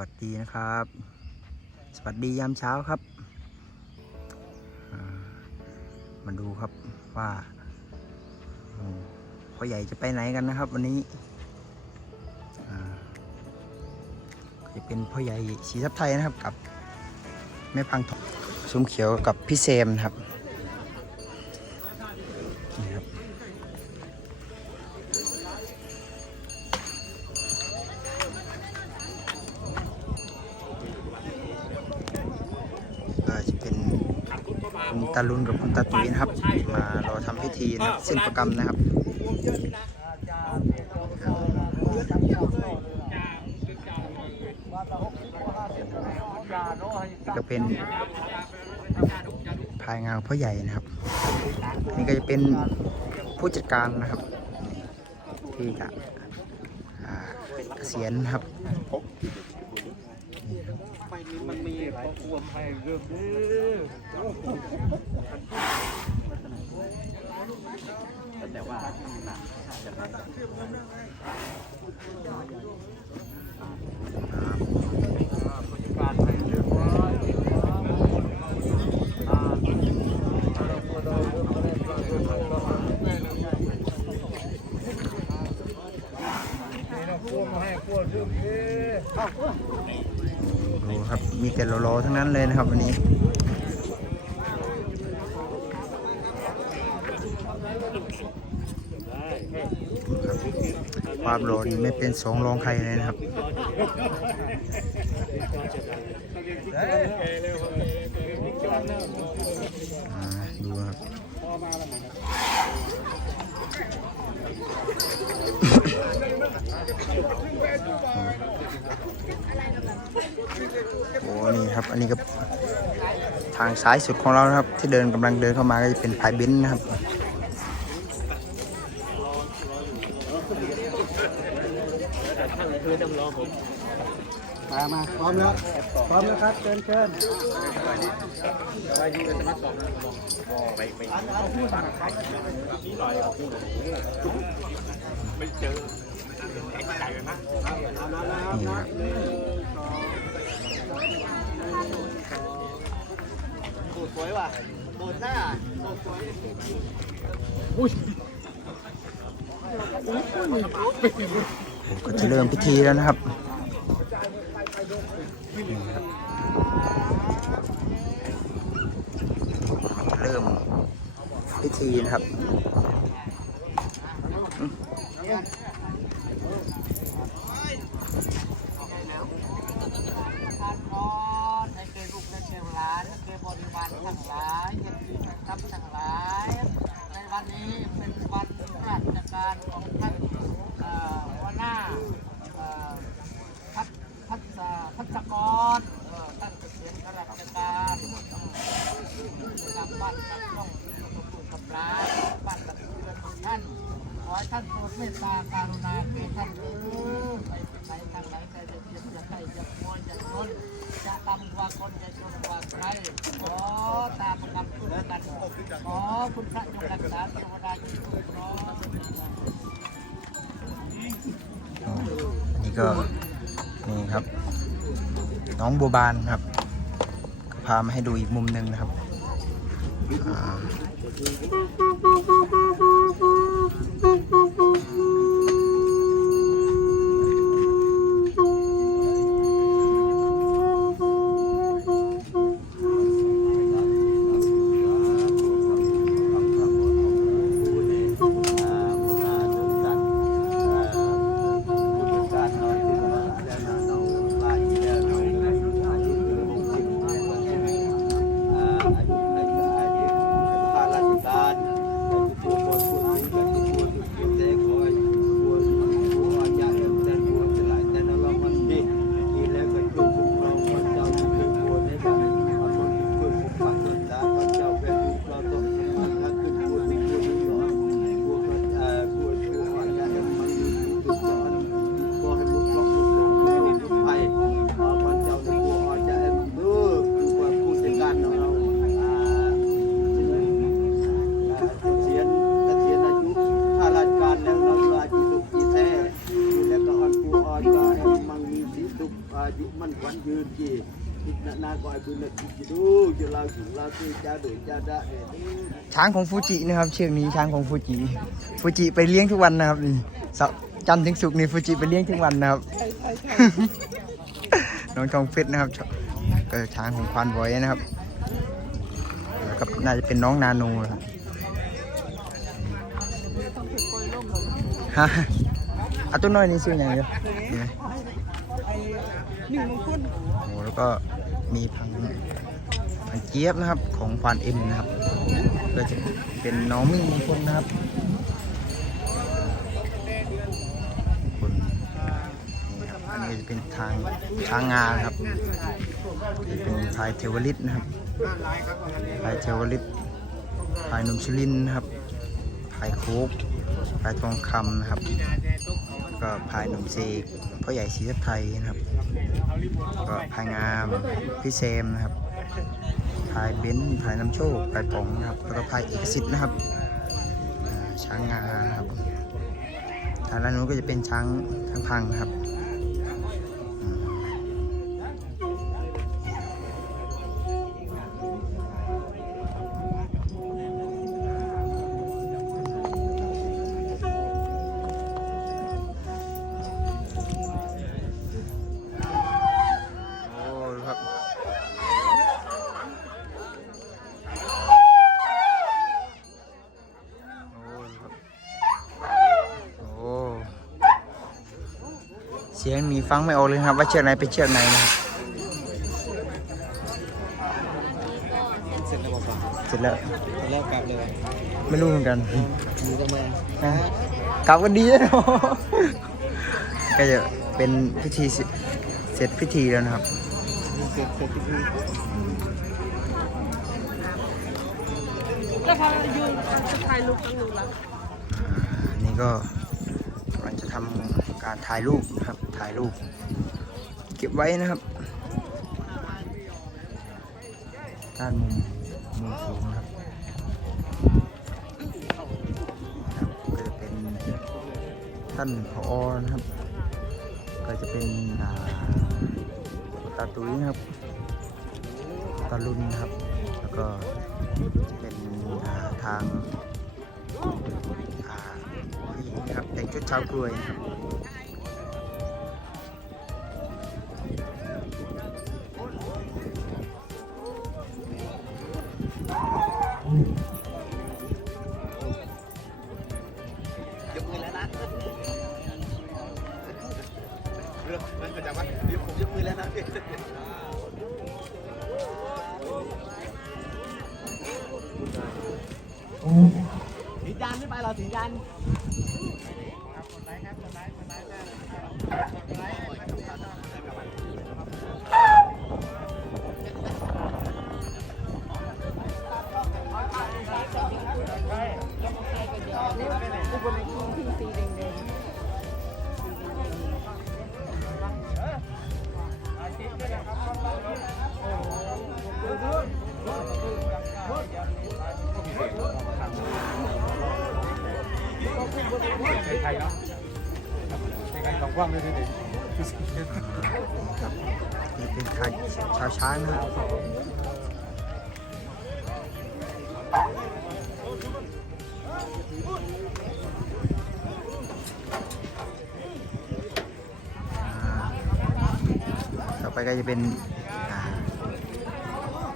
วัสดีนะครับ สวัสดียามเช้าครับ มาดูครับว่าพ่อใหญ่จะไปไหนกันนะครับ วันนี้จะเป็นพ่อใหญ่ศรีทับไทยนะครับกับแม่พังทองซุ้มเขียวกับพี่เซมครับ ลุนกับคุณตาตุยนะครับ มารอทำพิธีนะครับเส้นประกรรมนะครับก็เป็นภายงานพ่อใหญ่นะครับ นี่ก็จะเป็นผู้จัดการนะครับ ที่จะเกษียณนครับ มันมีหลายควมให้เรื่องนี้แต่ว่าการให้เรียบร้อยอ่า ดู ครับ มีแต่โลๆทั้งนั้นเลยนะครับวันนี้ความโลนี่ไม่เป็นสองรองใครเลยนะครับดูครับ โอ้นี่ ครับ อันนี้ก็ทางซ้ายสุดของเรานะครับ ที่เดินกำลังเดินเข้ามาก็จะเป็นพายเบนนะครับมามาพร้อมแล้ว พร้อมแล้วครับเชิญเชิญนี่ครับ สวยว่ะโดนหน้าโบนสวยก็จะเริ่มพิธีแล้วนะครับเริ่มพิธีนะครับ ทานพรให้แก่ลูกและแก่หลานให้แก่บริวารทั้งหลายเย็นดีทั้งทั้งหลาย ในวันนี้เป็นวันราชการของท่านเอ่อ หน้าพัฒพัฒพัฒกรท่านเกษียณข้าราชการกลับบ้านกลับช่องกับลูกกับหลานบ้านกับเรือนของท่านขอให้ท่านโปรดเมตตาการุณาแก่ท่านเออไปไหนทางไหนใครจะเจ็บจะไข้จะป่วยจะจนจะต่ำกว่าคนจะจนกว่าใครขอตามคำพูดกันขอคุณพระจงรักษาเทวดาจงคุ้มครอง นี่ก็นี่ครับน้องบัวบานครับ พามาให้ดูอีกมุมหนึ่งนะครับ ช้างของฟูจินะครับ เชือกนี้ช้างของฟูจิฟูจิไปเลี้ยงทุกวันนะครับนี่เสาร์จันทร์ถึงศุกร์นี่ฟูจิไปเลี้ยงทุกวันนะครับน้องทองฟิตนะครับก็ช้างของควานบอยนะครับแล้วก็น่าจะเป็นน้องนาโนครับฮะเอาตัวน้อยนี่ซื้อยังไงเดียวนี่ไหมหนึ่งมงคลโอ้แล้วก็มีพังพัง เจี๊ยบนะครับของควานเอ็มนะครับก็จะเป็นน้องมิ่งคลนะครับคนนี่ครับอันนี้จะเป็นทางช้างงานะครับเป็นพายเทวลิตนะครับพายเทวลิตพายนมชลินนะครับพายโคกพายทองคำนะครับก็พายหนุ่มเสกพ่อใหญ่ศรีสัไทยนะครับ ก็พายงามพี่เซมนะครับ พายเบนซ์พายน้ำโชคพายป๋องนะครับแล้วก็พายเอกสิทธิ์นะครับช้างงาครับทางด้านนู้นก็จะเป็นช้างช้างพังครับ ฟังไม่ออกเลยครับ ว่าเชือกไหนเป็นเชือกไหนนะครับเสร็จแล้วบอกก่อนเสร็จแล้วจะเลิกกลับเลยไม่รู้เหมือนกันมีทำไมอะกลับกันดีแล้วเนาะก็จะเป็นพิธีเสเสร็จพิธีแล้วนะครับเสร็จเสร็จที่แล้วพอเรายืนจะถ่ายรูปกันอยู่ละอันนี่ก็กำลังจะทำ การถ่ายรูปนะครับ ถ่ายรูป เก็บไว้นะครับ ด้านมุมมุมสูงครับครับก็จะเป็นท่านผอนะครับ ก็จะเป็นตาตุ้ยนะครับตาลุนครับ แล้วก็จะเป็นาทางอ่าครับแต่งชุดชาวกล้วย นะครับค รับนี่เป็นทางชาวช้างนะครับอ่าต่อไปก็จะเป็นอ่า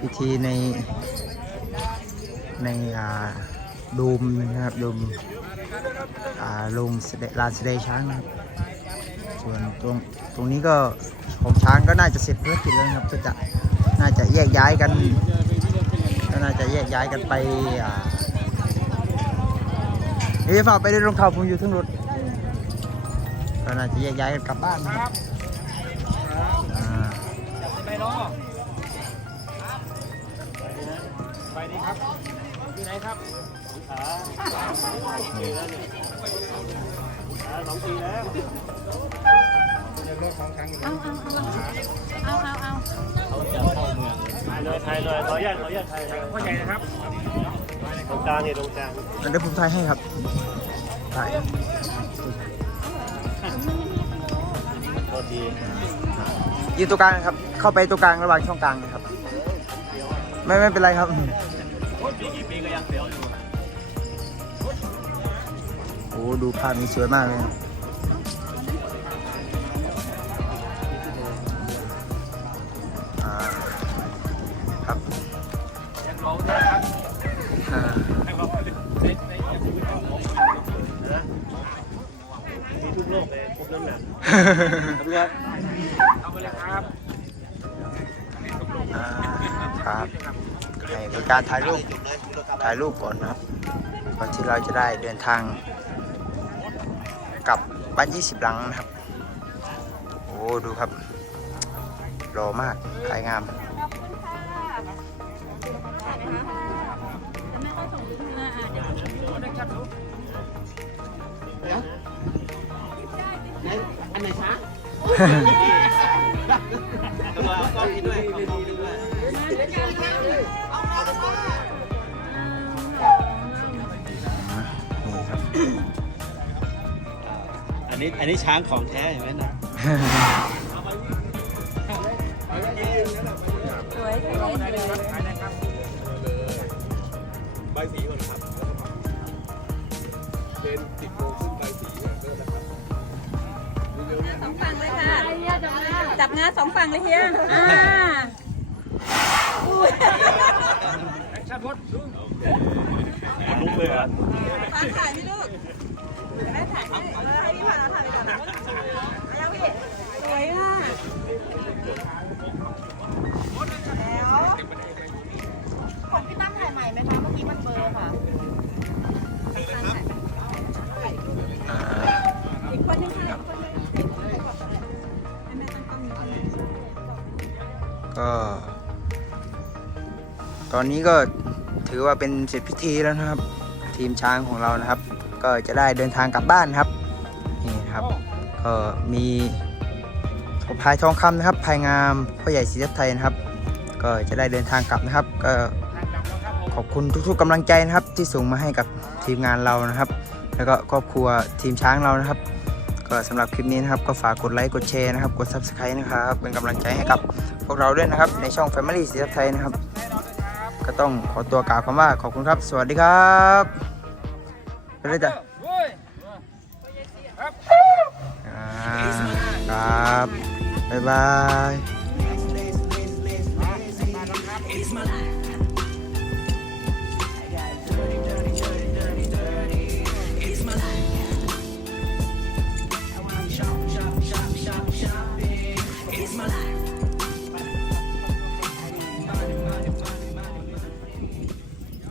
พิธีในในอ่าดูมนะครับดูม ลงแสดงลานแสดช้างนะครับ ส่วนตรงตรงนี้ก็ของช้างก็น่าจะเสร็จภารกิจแล้วนะครับก็จะน่าจะแยกย้ายกันก็น่าจะแยกย้ายกันไปอ่าเฮ้ยฝากไปด้วยรองเท้าผมอยู่ทั้งรถก็น่าจะแยกย้ายกันกลับบ้านนะครับไปรอไปดีครับอยู่ไหนครับ ขาสองทีแล้วเลิกสองครั้งเอาเอาเอาเอาเขาจะเข้าเมืองถ่ายเลยถ่ายเลยขออนุญาตขออนุญาตถ่ายพ่อใหญ่นะครับตรงกลางเนี่ยตรงกลางเดี๋ยวผมถ่ายให้ครับถ่ายโทษทียืนตัวกลางครับ เข้าไปตัวกลางระหว่างช่องกลางนะครับ ไม่ไม่เป็นไรครับปีกี่ปีก็ยังเสียวอยู่ อ้ดูภาพนี้สวยมากเลยนะับยังร้องนะครับอ่าให้เขาเซ็ตในชีวิตของผมนะมีทุกโลกเลยครบแล้วแหละตำรวจเอาไปเลยครับอ่าครับให้บริการถ่ายรูปถ่ายรูปก่อนนะครับก่อนที่เราจะได้เดินทาง กับบ้าน20หลังนะครับ โอ้ดูครับรอมากสายงามอันไหนช้า อันนี้อันนี้ช้างของแท้เห็นไหมนะสวยสวยสวยใบสีก่อนครับสองฝั่งเลยค่ะจับงาสองฝั่งเลยเฮียอ่าอุ้ยลุกเลยเหรอพานถ่ายพี่ลูกเดี๋ยว แม่ถ่ายให้เออให้พี่พานเอาถ่ายไปก่อนนะเอายังพี่สวยอะแล้วของพี่ตั้มถ่ายใหม่ไหมคะเมื่อกี้มันเบลอร์ค่ะอีกคนนึงค่ะอีกคนนึงให้แม่ตั้งกล้องนี้ก็ ตอนนี้ก็ถือว่าเป็นเสร็จพิธีแล้วนะครับ ทีมช้างของเรานะครับ ก็จะได้เดินทางกลับบ้านครับนี่ครับก็มีพายทองคำนะครับพายงามพ่อใหญ่ศรีทัพไทยนะครับ ก็จะได้เดินทางกลับนะครับ ก็ขอบคุณทุกๆกำลังใจนะครับ ที่ส่งมาให้กับทีมงานเรานะครับ แล้วก็ครอบครัวทีมช้างเรานะครับ ก็สำหรับคลิปนี้นะครับก็ฝากกดไลค์กดแชร์นะครับกด subscribe นะครับเป็นกำลังใจให้กับพวกเราด้วยนะครับ ในช่อง Family ศรีทัพไทยนะครับ ก็ต้องขอตัวกล่าวคำว่าขอบคุณครับ สวัสดีครับ ไปเลยจ้ะอ่าครับ บ๊ายบาย